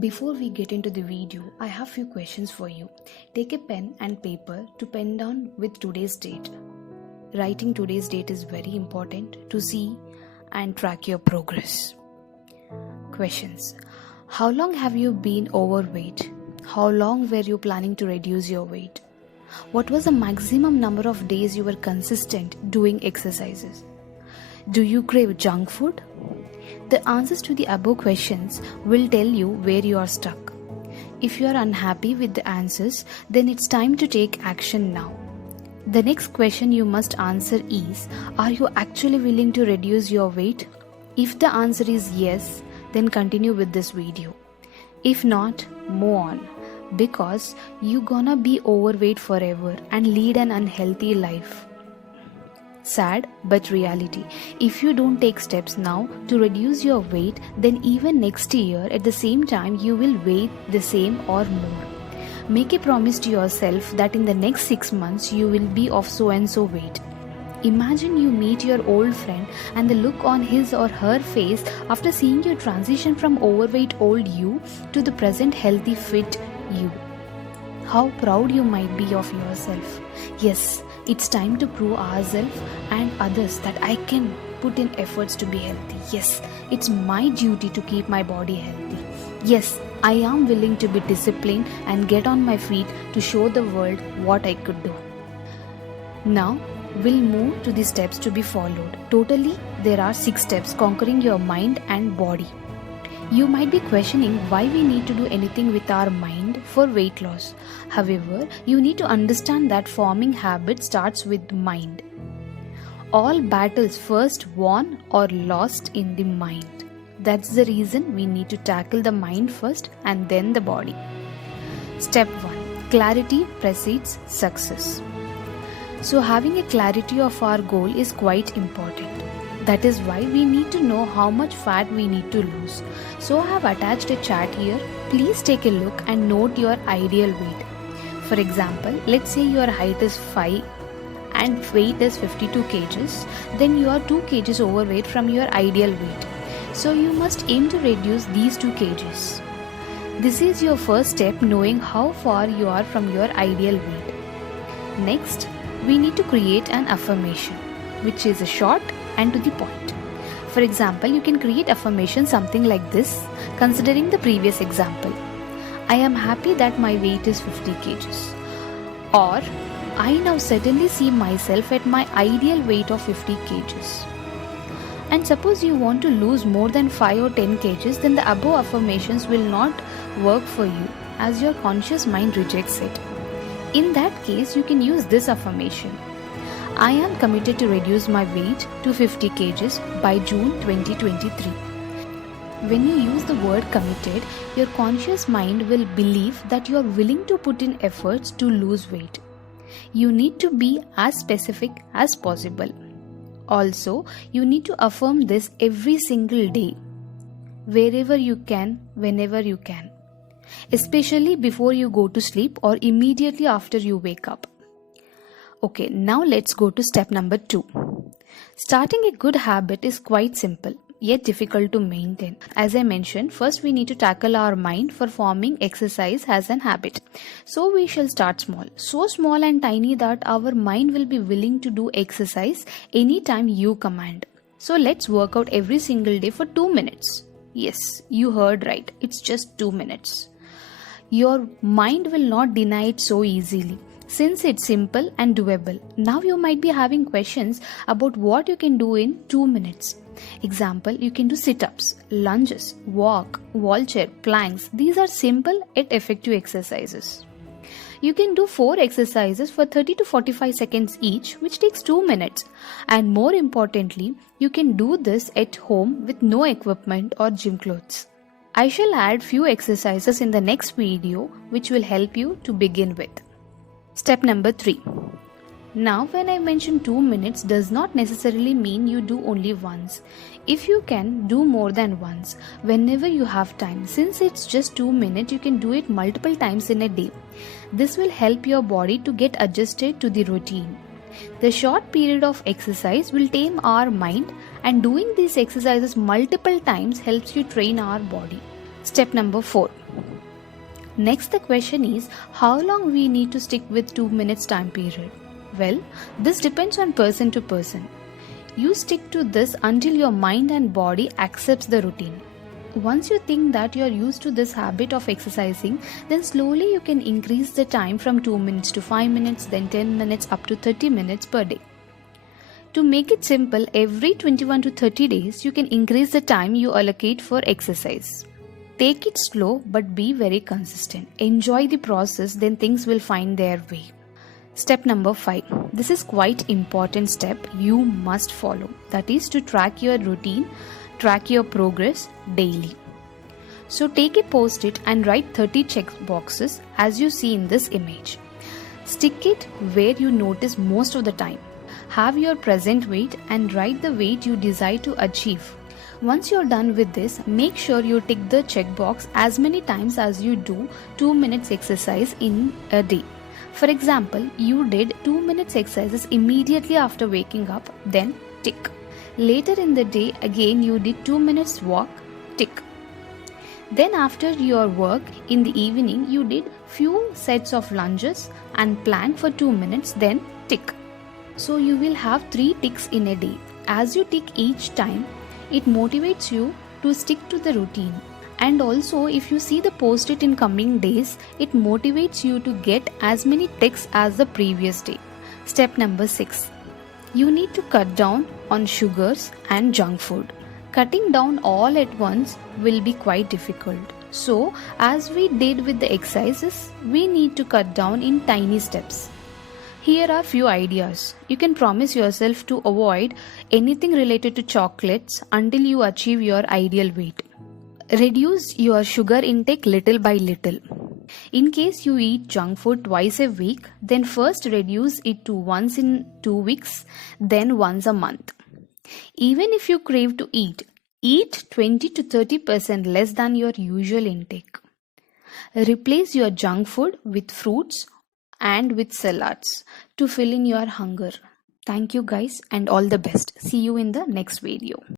Before we get into the video, I have few questions for you. Take a pen and paper to pen down with today's date. Writing today's date is very important to see and track your progress. Questions. How long have you been overweight? How long were you planning to reduce your weight? What was the maximum number of days you were consistent doing exercises? Do you crave junk food? The answers to the above questions will tell you where you are stuck. If you are unhappy with the answers, then it's time to take action now. The next question you must answer is, are you actually willing to reduce your weight? If the answer is yes, then continue with this video. If not, move on, because you're gonna be overweight forever and lead an unhealthy life. Sad but reality. If you don't take steps now to reduce your weight, then even next year at the same time you will weigh the same or more. Make a promise to yourself that in the next 6 months you will be of so and so weight. Imagine you meet your old friend and the look on his or her face after seeing you transition from overweight old you to the present healthy fit you. How proud you might be of yourself. Yes, it's time to prove ourselves and others that I can put in efforts to be healthy. Yes, it's my duty to keep my body healthy. Yes, I am willing to be disciplined and get on my feet to show the world what I could do. Now, we'll move to the steps to be followed. Totally, there are 6 steps conquering your mind and body. You might be questioning why we need to do anything with our mind for weight loss. However, you need to understand that forming habits starts with mind. All battles first won or lost in the mind. That's the reason we need to tackle the mind first and then the body. Step 1. Clarity precedes success. So having a clarity of our goal is quite important. That is why we need to know how much fat we need to lose. So I have attached a chart here. Please take a look and note your ideal weight. For example, let's say your height is 5 and weight is 52 kgs. Then you are 2 kgs overweight from your ideal weight. So you must aim to reduce these 2 kgs. This is your first step, knowing how far you are from your ideal weight. Next, we need to create an affirmation, which is a short and to the point. For example, you can create affirmation something like this, considering the previous example. I am happy that my weight is 50 kgs. Or, I now certainly see myself at my ideal weight of 50 kgs. And suppose you want to lose more than 5 or 10 kgs, then the above affirmations will not work for you as your conscious mind rejects it. In that case, you can use this affirmation. I am committed to reduce my weight to 50 kgs by June 2023. When you use the word committed, your conscious mind will believe that you are willing to put in efforts to lose weight. You need to be as specific as possible. Also, you need to affirm this every single day, wherever you can, whenever you can, especially before you go to sleep or immediately after you wake up. Okay, now let's go to step number 2. Starting a good habit is quite simple, yet difficult to maintain. As I mentioned, first we need to tackle our mind for forming exercise as an habit. So we shall start small. So small and tiny that our mind will be willing to do exercise anytime you command. So let's work out every single day for 2 minutes. Yes, you heard right. It's just 2 minutes. Your mind will not deny it so easily, since it's simple and doable. Now you might be having questions about what you can do in 2 minutes. Example, you can do sit-ups, lunges, walk, wall chair, planks. These are simple yet effective exercises. You can do 4 exercises for 30 to 45 seconds each, which takes 2 minutes. And more importantly, you can do this at home with no equipment or gym clothes. I shall add few exercises in the next video which will help you to begin with. Step number 3. Now when I mention 2 minutes does not necessarily mean you do only once. If you can, do more than once, whenever you have time. Since it's just 2 minutes, you can do it multiple times in a day. This will help your body to get adjusted to the routine. The short period of exercise will tame our mind, and doing these exercises multiple times helps you train our body. Step number 4. Next, the question is how long we need to stick with 2 minutes time period. Well, this depends on person to person. You stick to this until your mind and body accepts the routine. Once you think that you are used to this habit of exercising, then slowly you can increase the time from 2 minutes to 5 minutes, then 10 minutes up to 30 minutes per day. To make it simple, every 21 to 30 days, you can increase the time you allocate for exercise. Take it slow but be very consistent. Enjoy the process, then things will find their way. Step number 5. This is quite important step you must follow. That is to track your routine, track your progress daily. So take a post-it and write 30 check boxes as you see in this image. Stick it where you notice most of the time. Have your present weight and write the weight you desire to achieve. Once you're done with this, make sure you tick the checkbox as many times as you do 2 minutes exercise in a day. For example, you did 2 minutes exercises immediately after waking up, then tick. Later in the day, again you did 2 minutes walk, tick. Then after your work in the evening, you did few sets of lunges and plank for 2 minutes, then tick. So you will have 3 ticks in a day. As you tick each time, it motivates you to stick to the routine. And also, if you see the post-it in coming days, it motivates you to get as many ticks as the previous day. Step number 6. You need to cut down on sugars and junk food. Cutting down all at once will be quite difficult. So, as we did with the exercises, we need to cut down in tiny steps. Here are few ideas. You can promise yourself to avoid anything related to chocolates until you achieve your ideal weight. Reduce your sugar intake little by little. In case you eat junk food twice a week, then first reduce it to once in 2 weeks, then once a month. Even if you crave to eat 20 to 30% less than your usual intake. Replace your junk food with fruits and with salads to fill in your hunger. Thank you guys and all the best. See you in the next video.